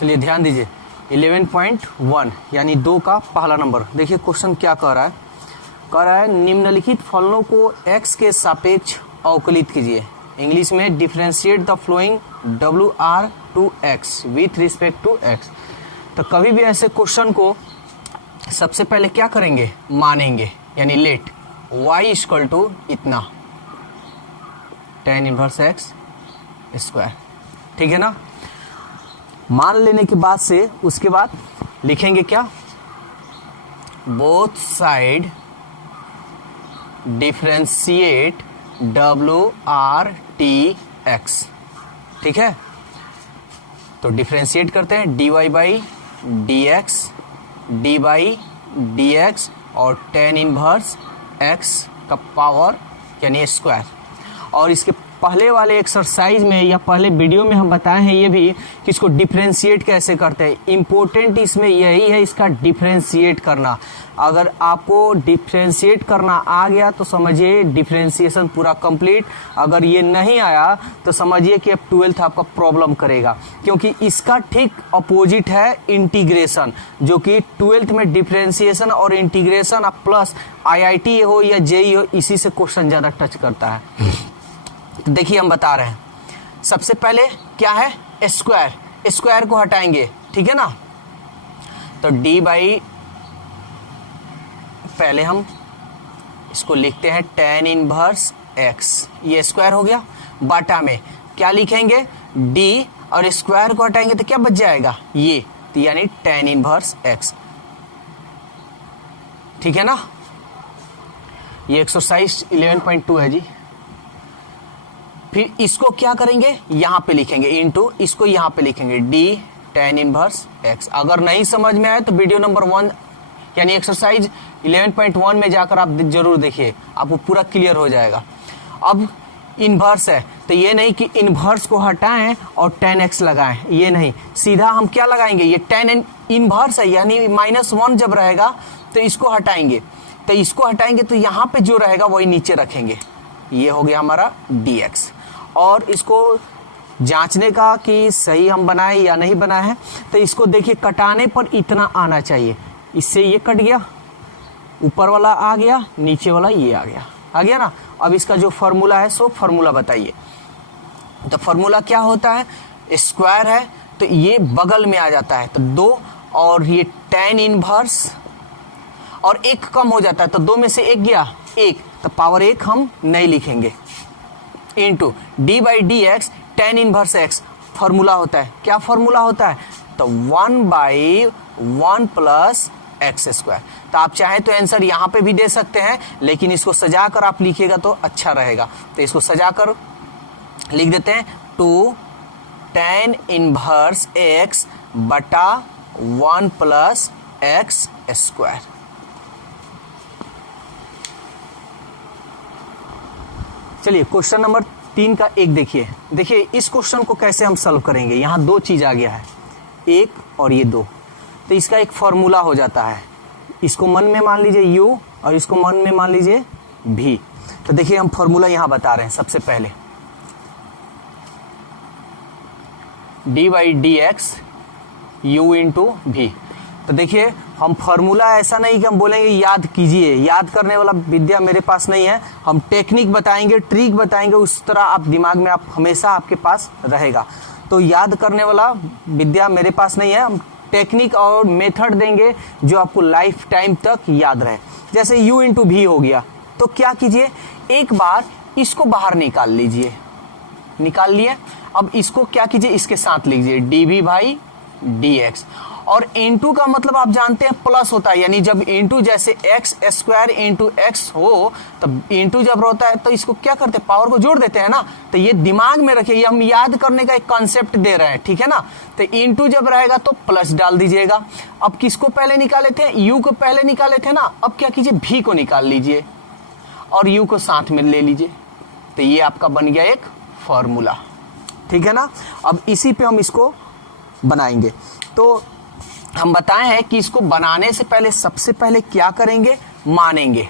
चलिए ध्यान दीजिए 11.1 यानी 2 का पहला नंबर। देखिए क्वेश्चन क्या कह रहा है, कह रहा है निम्नलिखित फलनों को x के सापेक्ष अवकलित कीजिए। इंग्लिश में differentiate the following WR to x with respect to x। तो कभी भी ऐसे क्वेश्चन को सबसे पहले क्या करेंगे, मानेंगे, यानी लेट y इक्वल टू इतना tan इनवर्स x स्क्वायर। ठीक है ना। मान लेने के बाद से उसके बाद लिखेंगे क्या, बोथ साइड डिफरेंशिएट WRTX। ठीक है, तो डिफरेंशिएट करते हैं dy by dx dy by dx और tan इनवर्स x का पावर यानी स्क्वायर। और इसके पहले वाले एक्सरसाइज में या पहले वीडियो में हम बताए हैं ये भी कि इसको डिफरेंशिएट कैसे करते हैं। इम्पोर्टेंट इसमें यही है, इसका डिफरेंशिएट करना। अगर आपको डिफरेंशिएट करना आ गया तो समझिए डिफरेंशिएशन पूरा कंप्लीट। अगर ये नहीं आया तो समझिए कि अब 12th आपका प्रॉब्लम करेगा, क्योंकि इसका ठीक अपोजिट है इंटीग्रेशन, जो कि 12th में डिफरेंशिएशन और इंटीग्रेशन प्लस IIT हो या JEE हो, इसी से क्वेश्चन ज़्यादा टच करता है। देखिए हम बता रहे हैं, सबसे पहले क्या है, स्क्वायर, स्क्वायर को हटाएंगे। ठीक है ना, तो d बाई, पहले हम इसको लिखते हैं tan इनवर्स x, ये स्क्वायर हो गया। बाटा में क्या लिखेंगे, d और स्क्वायर को हटाएंगे तो क्या बच जाएगा, ये, तो यानी tan इनवर्स x। ठीक है ना, ये एक्सरसाइज 11.2 है जी। फिर इसको क्या करेंगे, यहां पे लिखेंगे इनटू, इसको यहां पे लिखेंगे d tan इनवर्स x। अगर नहीं समझ में आए तो वीडियो नंबर 1 यानी एक्सरसाइज 11.1 में जाकर आप जरूर देखिए, आपको पूरा क्लियर हो जाएगा। अब इनवर्स है तो ये नहीं कि इनवर्स को हटाएं और tan x लगाएं, ये नहीं, सीधा हम क्या लगाएंगे, ये tan इनवर्स है यानी -1 जब रहेगा तो इसको हटाएंगे, तो इसको हटाएंगे तो यहाँ पे जो रहेगा वही नीचे रखेंगे। ये हो गया हमारा dx। और इसको जांचने का कि सही हम बनाए या नहीं बनाए हैं, तो इसको देखिए कटाने पर इतना आना चाहिए, इससे ये कट गया, ऊपर वाला आ गया, नीचे वाला ये आ गया ना। अब इसका जो फॉर्मूला है सो फॉर्मूला बताइए। तो फॉर्मूला क्या होता है, स्क्वायर है तो ये बगल में आ जाता है, तो 2 और ये tan इनवर्स और 1 कम हो जाता है, तो 2 में से 1 गया 1, तो पावर 1 हम नहीं लिखेंगे, into d by dx tan inverse x। Formula होता है, क्या फॉर्मूला होता है, तो 1/1 प्लस एक्स स्क्वायर। तो आप चाहे तो आंसर यहाँ पे भी दे सकते हैं, लेकिन इसको सजाकर आप लिखिएगा तो अच्छा रहेगा। तो इसको सजाकर लिख देते हैं 2 tan इनवर्स x बटा 1 प्लस एक्स स्क्वायर। चलिए क्वेश्चन नंबर 3 का 1 देखिए। देखिए इस क्वेश्चन को कैसे हम सॉल्व करेंगे। यहाँ 2 चीज आ गया है, 1 और ये 2, तो इसका एक फॉर्मूला हो जाता है। इसको मन में मान लीजिए u और इसको मन में मान लीजिए v। तो देखिए हम फॉर्मूला यहाँ बता रहे हैं। सबसे पहले d by dx u into v। तो देखिए हम फॉर्मूला ऐसा नहीं कि हम बोलेंगे याद कीजिए, याद करने वाला विद्या मेरे पास नहीं है। हम टेक्निक बताएंगे, ट्रिक बताएंगे, उस तरह आप दिमाग में आप हमेशा आपके पास रहेगा। तो याद करने वाला विद्या मेरे पास नहीं है, हम टेक्निक और मेथड देंगे जो आपको लाइफ टाइम तक याद रहे। जैसे u इंटू v हो गया, तो क्या कीजिए, एक बार इसको बाहर निकाल लीजिए, निकाल लिए। अब इसको क्या कीजिए, इसके साथ लीजिए dv बाई dx। और इंटू का मतलब आप जानते हैं प्लस होता है, यानी जब इंटू जैसे एक्स स्क्वायर इंटू एक्स हो, तब इंटू जब होता है तो इसको क्या करते हैं, पावर को जोड़ देते हैं ना। तो ये दिमाग में रखिए, ये हम याद करने का एक कॉन्सेप्ट दे रहे हैं, ठीक है ना। तो इंटू जब रहेगा तो प्लस डाल दीजिएगा। अब किसको पहले निकाले थे, यू को पहले निकाले थे ना। अब क्या कीजिए, भी को निकाल लीजिए और यू को साथ में ले लीजिए। तो ये आपका बन गया एक फॉर्मूला, ठीक है ना। अब इसी पे हम इसको बनाएंगे। तो हम बताए हैं कि इसको बनाने से पहले सबसे पहले क्या करेंगे, मानेंगे।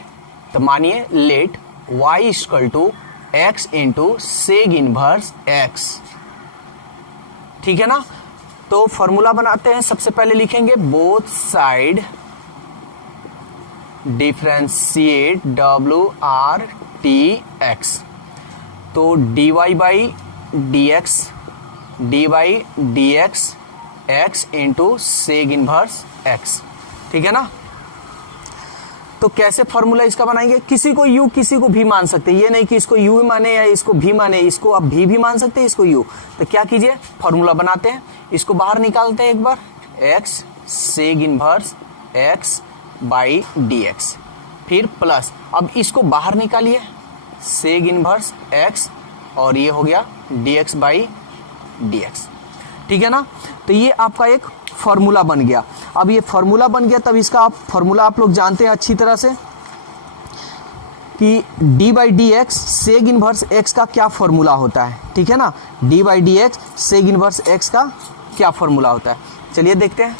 तो मानिए let y equal to x into sec inverse x, ठीक है ना। तो फॉर्मूला बनाते हैं, सबसे पहले लिखेंगे बोथ साइड डिफ्रेंशिएट WRTX, तो dy by D x x into sec inverse x, ठीक है ना। तो कैसे फॉर्मूला इसका बनाएंगे, किसी को u किसी को भी मान सकते हैं, ये नहीं कि इसको u माने या इसको भी माने, इसको आप भी मान सकते हैं, इसको u। तो क्या कीजिए, फॉर्मूला बनाते हैं, इसको बाहर निकालते हैं एक बार, x सेग inverse x by D x, फिर प्लस, अब इसको बाहर निकालिए सेग इनवर्स x और ये हो गया dx बाई डी एक्स, ठीक है ना। तो ये आपका एक फॉर्मूला बन गया। अब ये फॉर्मूला बन गया, तब इसका फॉर्मूला आप लोग जानते हैं अच्छी तरह से कि d by D x sec inverse x का क्या फॉर्मूला होता है, ठीक है ना। d by D x sec inverse x का क्या फॉर्मूला होता है, चलिए देखते हैं।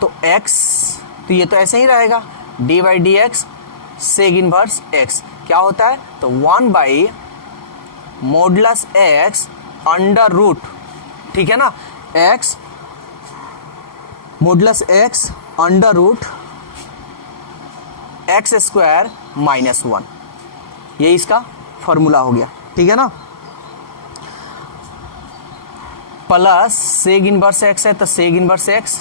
तो x, तो ये तो ऐसे ही रहेगा, d by D x sec inverse x क्या होता है, तो 1 by modulus x under root, ठीक है ना, x modulus x under root x square minus 1, ये इसका फॉर्मूला हो गया, ठीक है ना। प्लस सेग इनवर्स x है तो सेग इनवर्स x,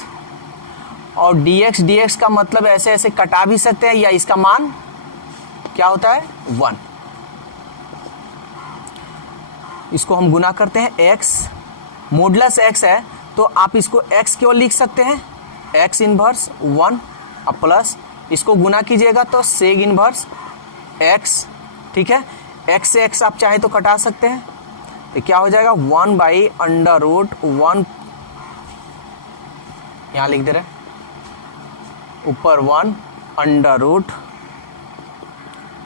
और dx का मतलब ऐसे ऐसे कटा भी सकते हैं, या इसका मान क्या होता है 1, इसको हम गुना करते हैं, x मॉडुलस x है तो आप इसको x केवल लिख सकते हैं x इनवर्स 1, अब प्लस इसको गुना कीजिएगा तो सेग इनवर्स x, ठीक है। x से x आप चाहे तो कटा सकते हैं, तो क्या हो जाएगा 1 बाई अंडर रूट 1, यहां लिख दे रहे ऊपर 1 under root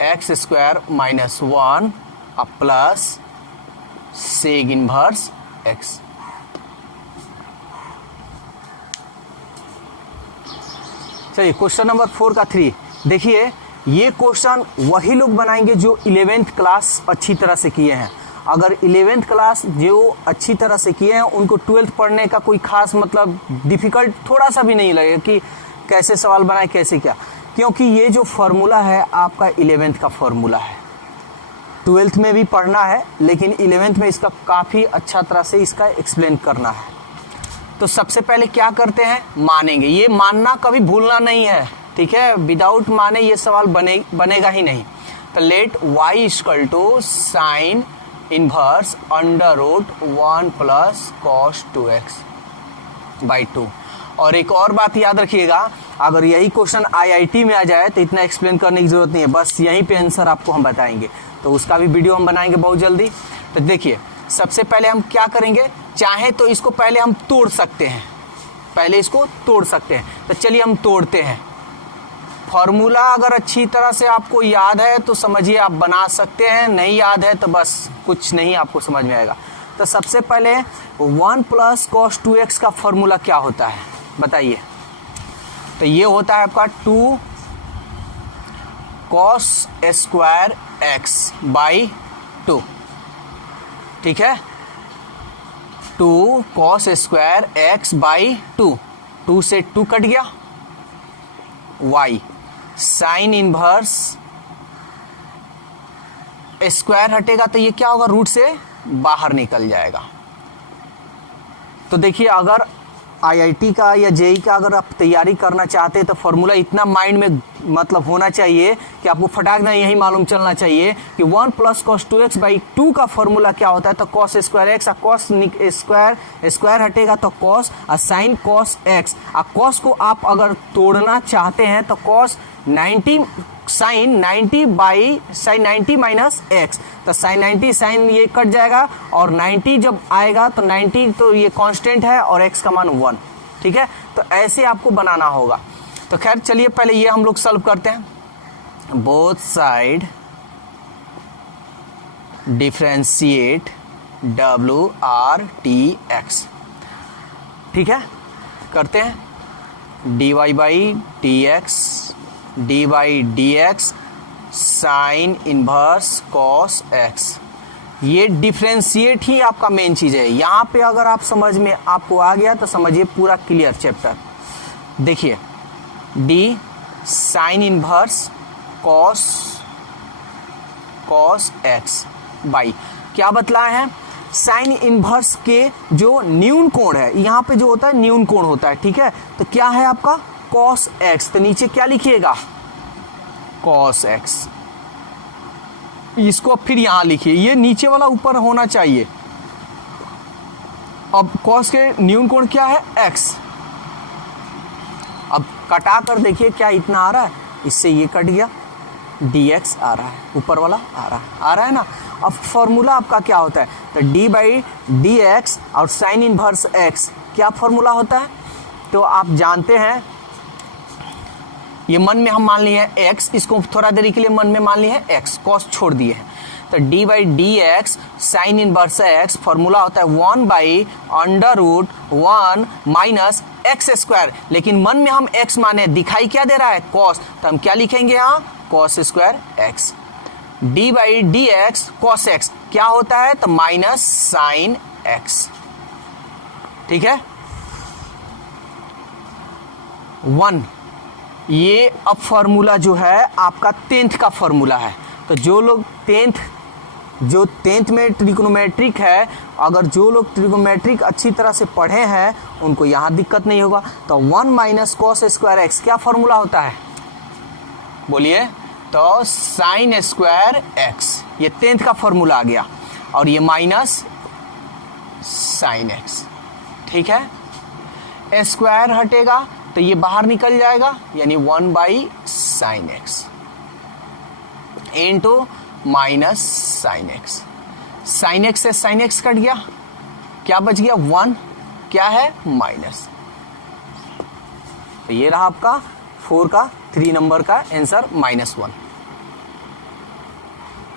x square minus 1 अब प्लस सेग इनवर्स x। चलिए क्वेश्चन नंबर 4 का 3 देखिए, ये क्वेश्चन वही लोग बनाएंगे जो 11th क्लास अच्छी तरह से किए हैं। अगर 11th क्लास जो अच्छी तरह से किए हैं उनको 12th पढ़ने का कोई खास मतलब डिफिकल्ट थोड़ा सा भी नहीं लगेगा कि कैसे सवाल बनाए कैसे क्या, क्योंकि ये जो फॉर्मूला है आपका 11th का फॉर्मूला है। 12th में भी पढ़ना है लेकिन 11th में इसका काफ़ी अच्छा तरह से इसका एक्सप्लेन करना है। तो सबसे पहले क्या करते हैं, मानेंगे, ये मानना कभी भूलना नहीं है, ठीक है। विदाउट माने ये सवाल बनेगा ही नहीं। तो let y equal to sin inverse under root 1 plus cos 2x by 2। और एक और बात याद रखिएगा, अगर यही क्वेश्चन IIT में आ जाए तो इतना एक्सप्लेन करने की जरूरत नहीं है, बस यहीं पे आंसर आपको हम बताएंगे। तो उसका भी वीडियो हम बनाएंगे बहुत जल्दी। तो देखिए सबसे पहले हम क्या करेंगे, चाहे तो इसको पहले हम तोड़ सकते हैं, पहले इसको तोड़ सकते हैं। तो चलिए हम तोड़ते हैं। फॉर्मूला अगर अच्छी तरह से आपको याद है तो समझिए आप बना सकते हैं, नहीं याद है तो बस कुछ नहीं आपको समझ में आएगा। तो सबसे पहले 1 प्लस कॉस 2x का फॉर्मूला क्या होता है बताइए। तो ये होता है आपका 2 कॉस स्क्वायर x बाई 2, ठीक है। 2 कॉस स्क्वायर x बाई 2, 2 से 2 कट गया, y साइन इनवर्स स्क्वायर हटेगा तो ये क्या होगा, रूट से बाहर निकल जाएगा। तो देखिए अगर IIT का या JEE का अगर आप तैयारी करना चाहते हैं तो फॉर्मूला इतना माइंड में मतलब होना चाहिए कि आपको फटाक ना यही मालूम चलना चाहिए कि 1 प्लस कॉस 2x बाई 2 का फॉर्मूला क्या होता है। तो cos square x, cos square हटेगा तो cos, sin cos x। Cos को आप अगर तोड़ना चाहते हैं तो cos 90 sin 90 by sin 90 minus x, तो साइन 90 साइन ये कट जाएगा और 90 जब आएगा तो 90 तो ये कांस्टेंट है और x का मान 1, ठीक है। तो ऐसे आपको बनाना होगा। तो खैर चलिए पहले ये हम लोग सॉल्व करते हैं। बोथ साइड डिफरेंशिएट WRTX, ठीक है, करते हैं। dy by D x sin inverse cos x, ये डिफरेंशिएट ही आपका मेन चीज है। यहां पे अगर आप समझ में आपको आ गया तो समझिए पूरा क्लियर चैप्टर। देखिए D sine inverse cos x by क्या बतलाया है, साइन इनवर्स के जो न्यून कोण है, यहां पे जो होता है न्यून कोण होता है, ठीक है। तो क्या है आपका कॉस एक्स, तो नीचे क्या लिखिएगा कॉस एक्स, इसको फिर यहां लिखिए, ये नीचे वाला ऊपर होना चाहिए। अब कॉस के न्यून कोण क्या है एक्स, अब कटा कर देखिए क्या इतना आ रहा है, इससे ये कट गया, dx आ रहा है, ऊपर वाला आ रहा है ना। अब फॉर्मूला आपका क्या होता है, तो d बाई डी एक्स और साइन इनवर्स x क्या फॉर्मूला होता है, तो आप जानते हैं, ये मन में हम मान लिए हैं x, इसको थोड़ा देरी के लिए मन में मान लिए हैं x, cos छोड़ दिए हैं, तो d by D x sin inverse x formula होता है 1 by under root 1 minus x square, लेकिन मन में हम x माने, दिखाई क्या दे रहा है cos, तो हम क्या लिखेंगे यहाँ cos square x, d by D x cos x क्या होता है, तो माइनस साइन x, ठीक है। 1 ये अब फॉर्मूला जो है आपका 10th का फॉर्मूला है, तो जो लोग 10th में ट्रिग्नोमेट्रिक है, अगर जो लोग ट्रिग्नोमेट्रिक अच्छी तरह से पढ़े हैं उनको यहाँ दिक्कत नहीं होगा। तो 1 माइनस कॉस स्क्वायर एक्स क्या फॉर्मूला होता है, बोलिए, तो साइन स्क्वायर एक्स, ये 10th का फॉर्मूला आ गया, और ये माइनस साइन एक्स, ठीक है। स्क्वायर हटेगा तो ये बाहर निकल जाएगा, यानी 1 by sin x into minus sine x, sine x से साइन एक्स कट गया, क्या बच गया 1, क्या है माइनस, तो ये रहा आपका 4 का 3 नंबर का आंसर -1।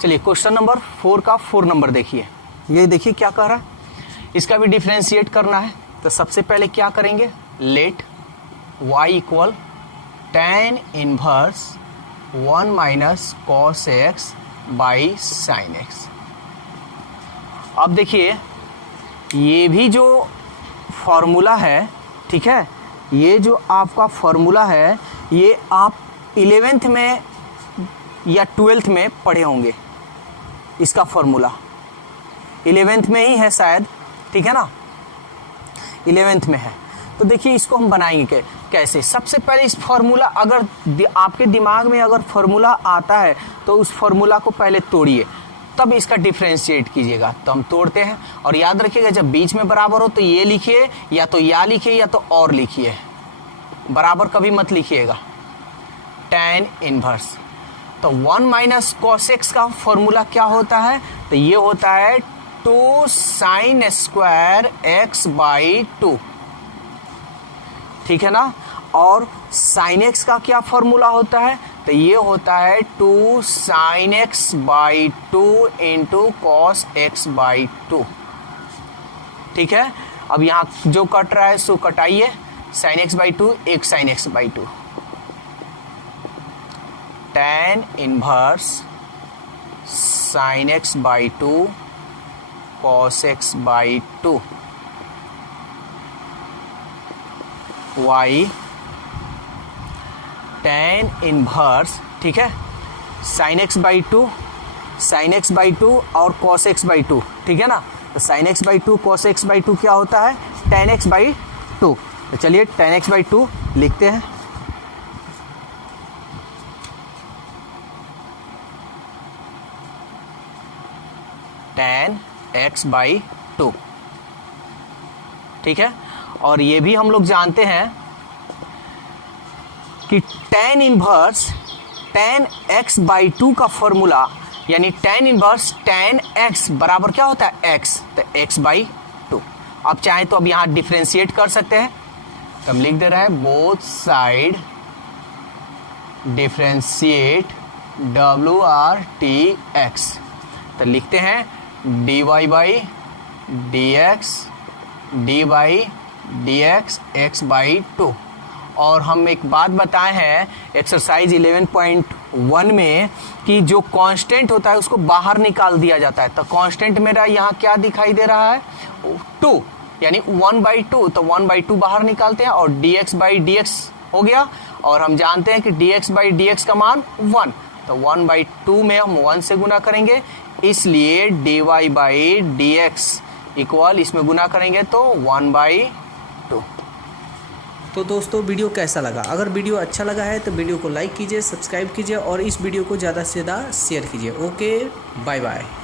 चलिए क्वेश्चन नंबर 4 का 4 नंबर देखिए, ये देखिए क्या कह रहा है, इसका भी डिफरेंशिएट करना है। तो सबसे पहले क्या करेंगे, let y equal tan inverse 1 minus cos x by sin x. अब देखिए ये भी जो फॉर्मूला है, ठीक है, ये जो आपका फॉर्मूला है ये आप 11th में या 12th में पढ़े होंगे, इसका फॉर्मूला 11th में ही है शायद, ठीक है ना, 11th में है। तो देखिए इसको हम बनाएंगे कैसे, सबसे पहले इस फॉर्मूला, अगर आपके दिमाग में अगर फॉर्मूला आता है तो उस फॉर्मूला को पहले तोड़िए, तब इसका डिफरेंशिएट कीजिएगा। तो हम तोड़ते हैं, और याद रखिएगा जब बीच में बराबर हो तो ये लिखिए, या तो या लिखिए या तो और लिखिए, बराबर कभी मत लिखिएगा। tan इनवर्स, तो 1 माइनस कॉस एक्स का फॉर्मूला क्या होता है, तो ये होता है 2 साइन स्क्वायर एक्स बाई 2, ठीक है ना। और साइन एक्स का क्या फॉर्मूला होता है, तो ये होता है 2 sine x by 2 into cos x by 2, ठीक है। अब यहाँ जो कट रहा है सो कटाइए, साइन एक्स बाई 2 एक sine x by 2, tan inverse sine x by 2 cos x by 2 y tan inverse, ठीक है, sine x by 2, sine x by 2 और कॉस एक्स बाई 2, ठीक है ना। तो sine x by 2 cos x by 2 क्या होता है, tan एक्स बाई 2। तो चलिए tan एक्स बाई 2 लिखते हैं, tan एक्स बाई 2, ठीक है। और ये भी हम लोग जानते हैं कि tan inverse tan x by 2 का फॉर्मूला, यानी tan इनवर्स tan x बराबर क्या होता है x, तो x बाई 2। आप चाहें तो अब यहाँ डिफरेंशिएट कर सकते हैं, तो हम लिख दे रहे हैं बोथ साइड डिफरेंशिएट WRTX, तो लिखते हैं dy by dx, d by dx x by 2, और हम एक बात बताए हैं एक्सरसाइज 11.1 में कि जो कांस्टेंट होता है उसको बाहर निकाल दिया जाता है। तो कांस्टेंट मेरा यहाँ क्या दिखाई दे रहा है 2 यानी 1/2, तो 1/2 बाहर निकालते हैं और dx/dx हो गया। और हम जानते हैं कि dx/dx का मान 1, तो 1/2 में हम 1 से गुना करेंगे, इसलिए dy/dx इक्वल इसमें गुना करेंगे तो 1/2। तो दोस्तों वीडियो कैसा लगा? अगर वीडियो अच्छा लगा है तो वीडियो को लाइक कीजिए, सब्सक्राइब कीजिए और इस वीडियो को ज़्यादा से ज़्यादा शेयर कीजिए। Okay, bye bye.